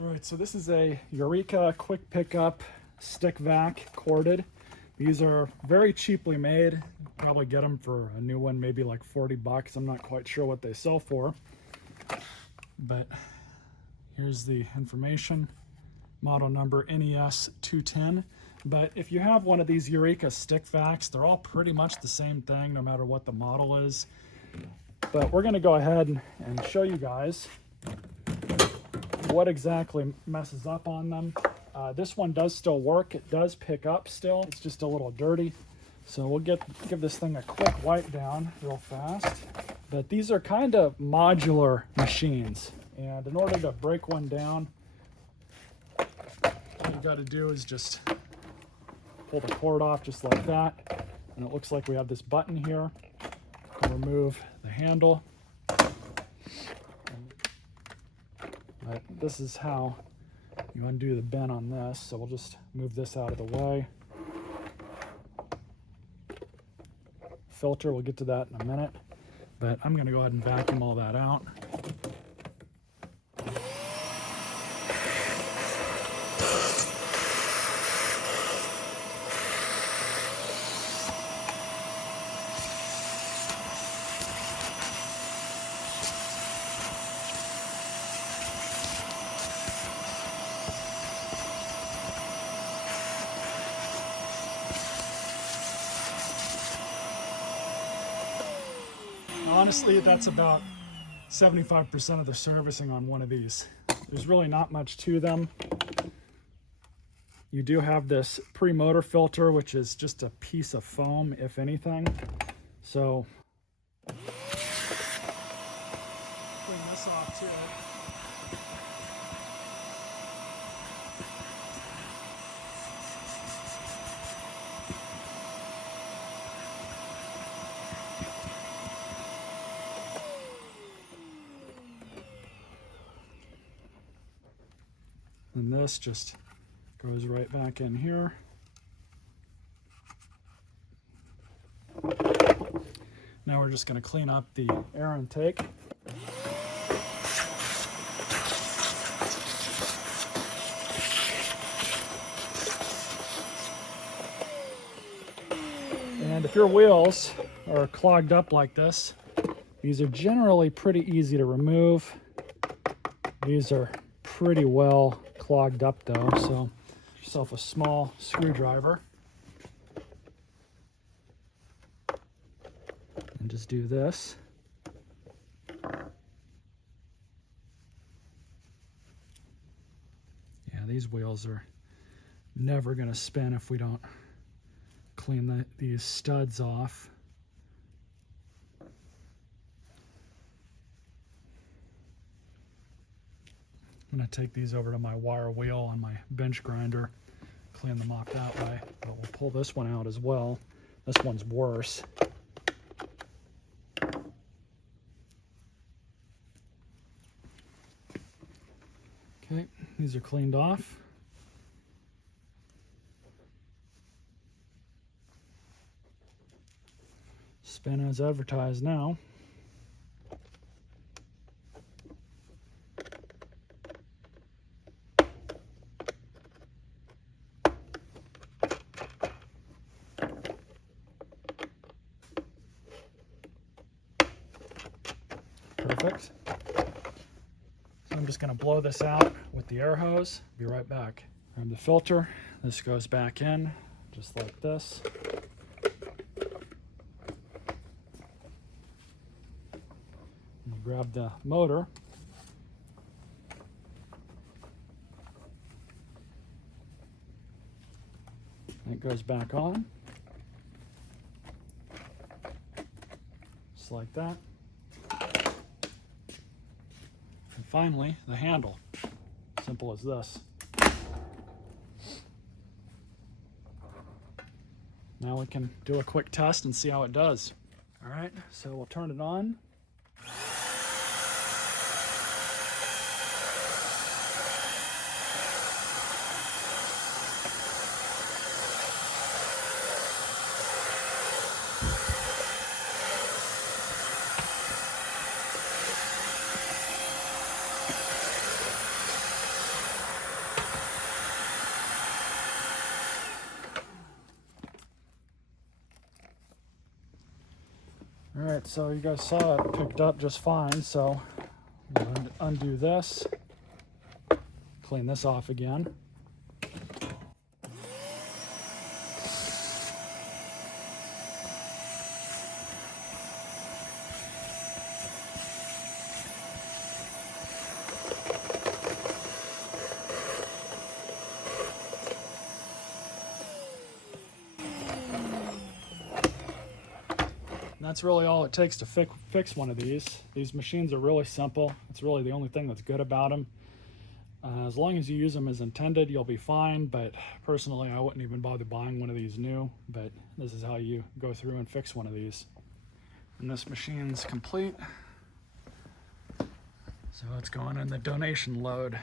All right, so this is a Eureka quick pickup stick vac corded. These are very cheaply made. Probably get them for a new one, maybe like 40 bucks. I'm not quite sure what they sell for. But here's the information. Model number NES210. But if you have one of these Eureka stick vacs, they're all pretty much the same thing no matter what the model is. But we're going to go ahead and show you guys what exactly messes up on them. This one does still work. It does pick up still. It's just a little dirty. So we'll give this thing a quick wipe down real fast. But these are kind of modular machines. And in order to break one down, all you got to do is just pull the cord off just like that. And it looks like we have this button here. Remove the handle. But this is how you undo the bend on this. So we'll just move this out of the way. Filter, we'll get to that in a minute. But I'm going to go ahead and vacuum all that out. Honestly, that's about 75% of the servicing on one of these. There's really not much to them. You do have this pre-motor filter, which is just a piece of foam, if anything. So, clean this off too. And this just goes right back in here. Now we're just going to clean up the air intake. And if your wheels are clogged up like this, these are generally pretty easy to remove. These are pretty well clogged up though, so get yourself a small screwdriver and just do this. Yeah, these wheels are never going to spin if we don't clean these studs off. I'm going to take these over to my wire wheel on my bench grinder, clean them off that way. But we'll pull this one out as well. This one's worse. Okay, these are cleaned off. Spin as advertised now. Perfect. So I'm just going to blow this out with the air hose. Be right back. Grab the filter. This goes back in just like this. And grab the motor. And it goes back on. Just like that. And finally, the handle. Simple as this. Now we can do a quick test and see how it does. All right, so we'll turn it on. Alright, so you guys saw it picked up just fine, so I'm going to undo this, clean this off again. That's really all it takes to fix one of these. These machines are really simple. It's really the only thing that's good about them. As long as you use them as intended, you'll be fine, but personally I wouldn't even bother buying one of these new, but this is how you go through and fix one of these. And this machine's complete, so it's going in the donation load.